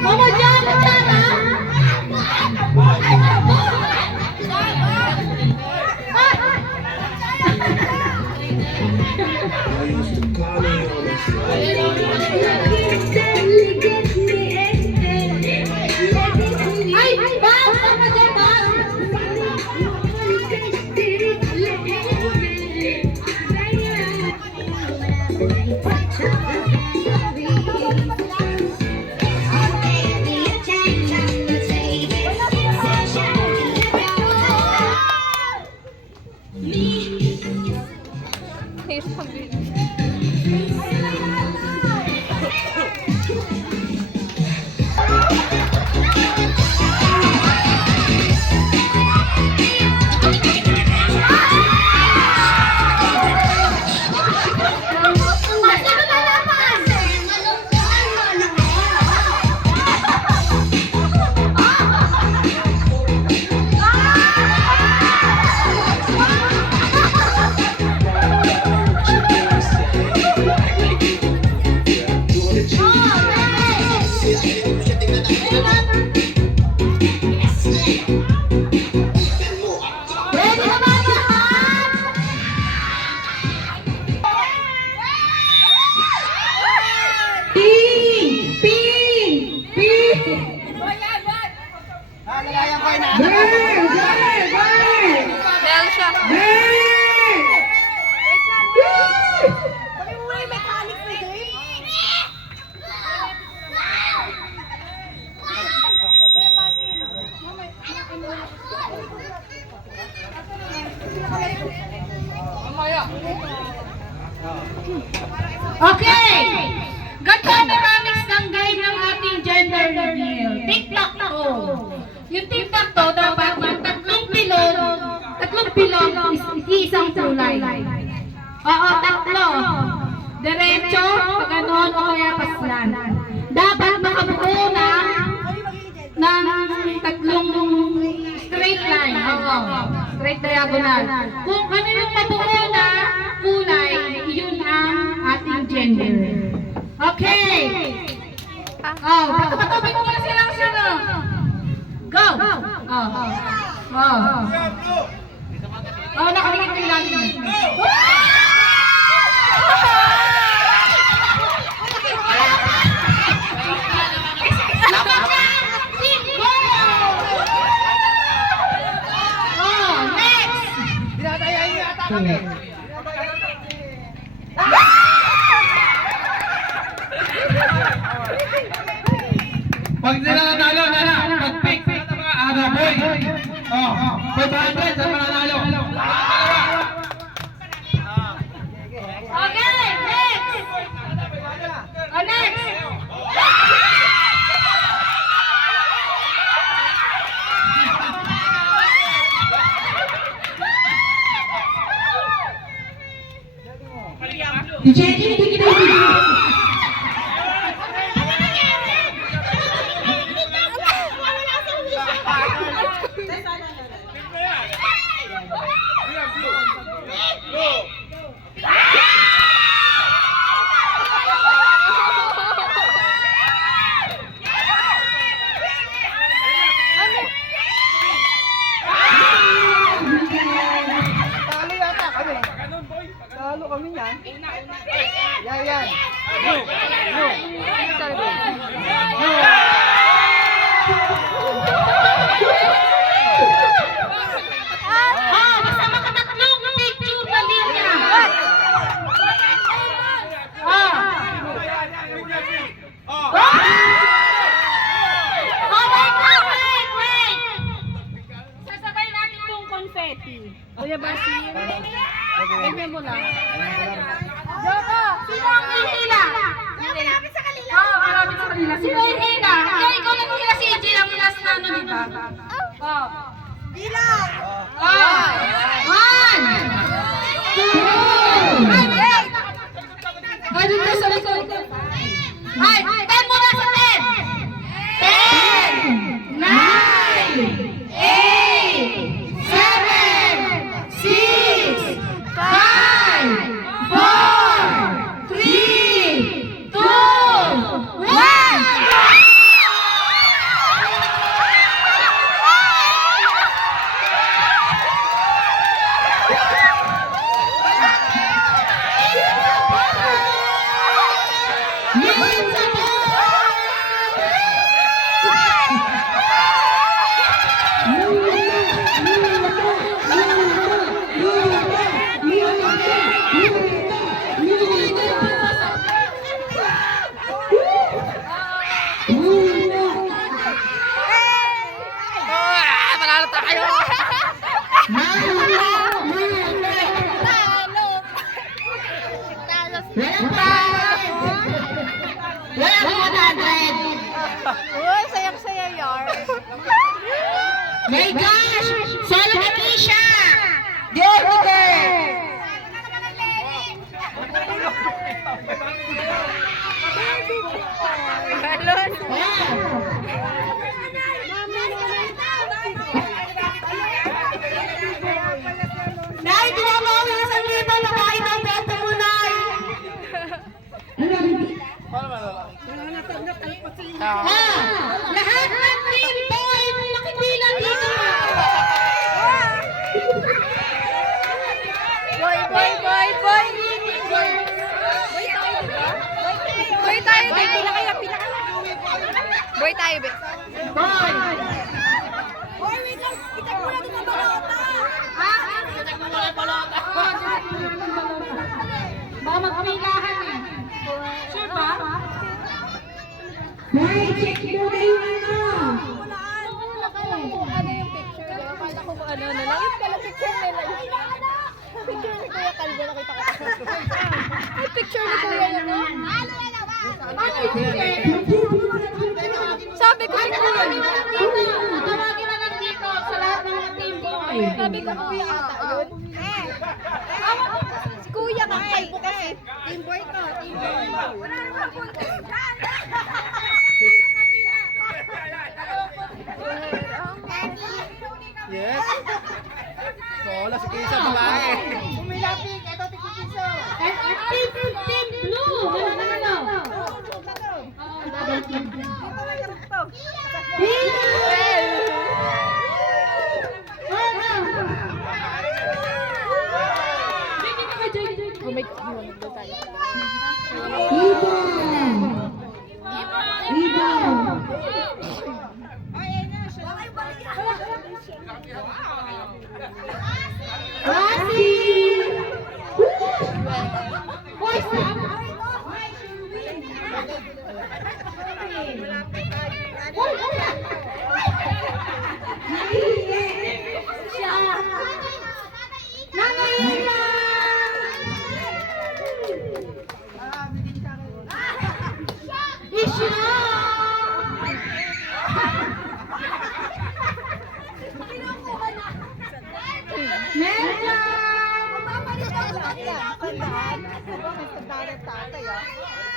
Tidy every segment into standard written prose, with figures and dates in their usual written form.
Mama Jan, okay! Ganito ang mechanics ng guide ng ating gender reveal. Tic-tac-toe. Yung tic-tac-toe, dapat yung tatlong pilon is isang kulay. Oo, tatlo. Diretso, pag-anon o kaya paslan. Dapat makabuo ng tatlong straight line. Oo, straight diagonal. Kung ano yung mabuo na kulay, yun ang ating gender. Okay! Oh, patapin mo muna silang sino. Go! Nakaligit kayo lang. Pag nila nanalo, pag-pick sa mga boy. 500 sa mananalo. Okay, next! Next! Talo kami yan. Yan. Basta makatatlong picture na linya. Wait. Sasabay natin yung confetti. Kuya Basil. Tignan mo lang. Joko, sino ang hihila? My gosh! Solo ni Kisha! Jessica! Nay, tinamawi sa liba na kain ang peta mo, Nay! Ha! Lahat ng team boy nakikilan dito! Boy! Boy tayo, be. Pila kayo. Boy tayo, be. Boy! Boy, wait lang. Kita ko natin ang balota. Ha? Baka magpilahan eh. Sure ba? Boy, check mo na yung ano! Ano yung picture? Akala ko ano na lang. Yung pala picture nila. Picture ni Kuya Calvo, nakita ko. Ay, picture ni Kuya ano? Ano yun eh? Sabi ko si Kuya. Tawagin na lang dito sa lahat ng mga team boy. Sabi ko Kuya ata yun. Si Kuya ka, Calvo kasi. Team boy ka, team boy. Wala naman po. Yes. Sola, si Kisa, babae. Team blue! Wala naman daw. Oh my God, doon tayo.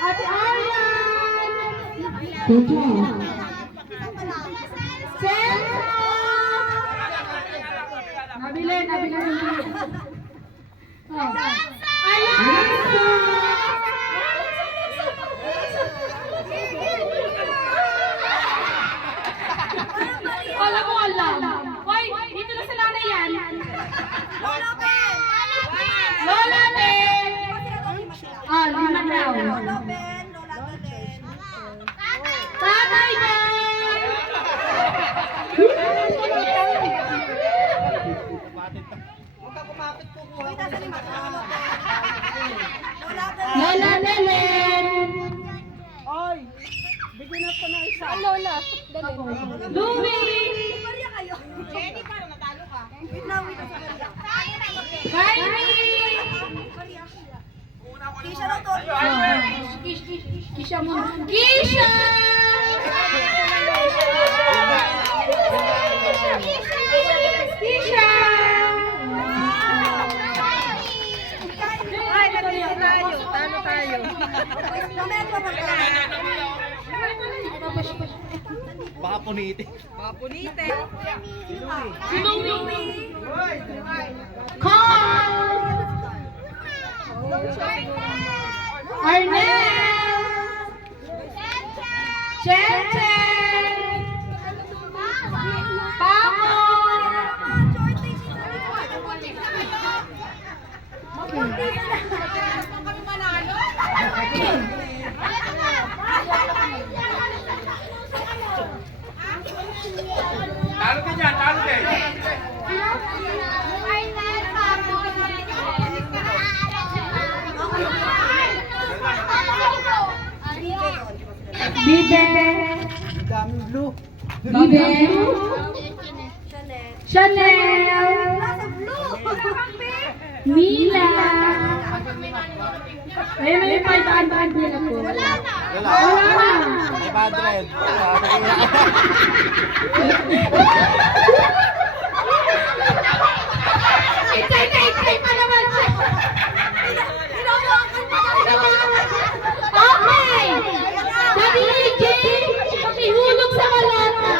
Ate Arian! Senso! Nabili. Oh. Alonso! Alam mo, alam. Hoy, dito na sa nanay yan. Lola Ben! Ah, lima daw. Tatay Ben! Lola Belen! Oy! Bigyan na pa na isa. Lola, dali. Louie! Kylie! Kisha mo. Kisha! Kisha! Ay, talo tayo. Baka puniti. Si Louie! Carl! Arnel! Chen! Paco! Talo din yan, talo din. Bibe! Daming blue. Bibe! Chanel! Mila! Ay, may 500 din ako. Wala na! Wala na! 500. Ay, pa naman siya. Okay. Sabi ni Jay, pakihulog sa kalata.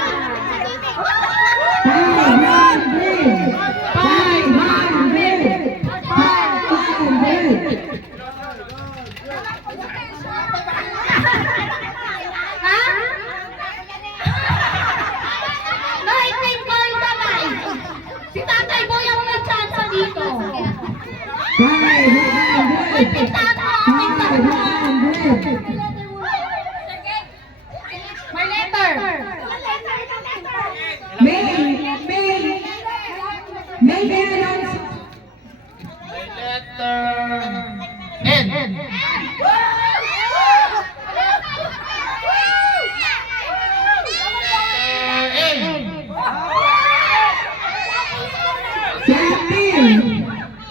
500. Ha? Kahit may call ka na eh. Si Tatay Boy ang may chance dito. May pintata ako, pintata. May letter. N.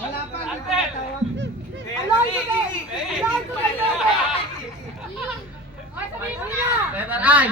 Wala pa, hindi pa natawag. Alay, sige! Alay, sige! Letter I.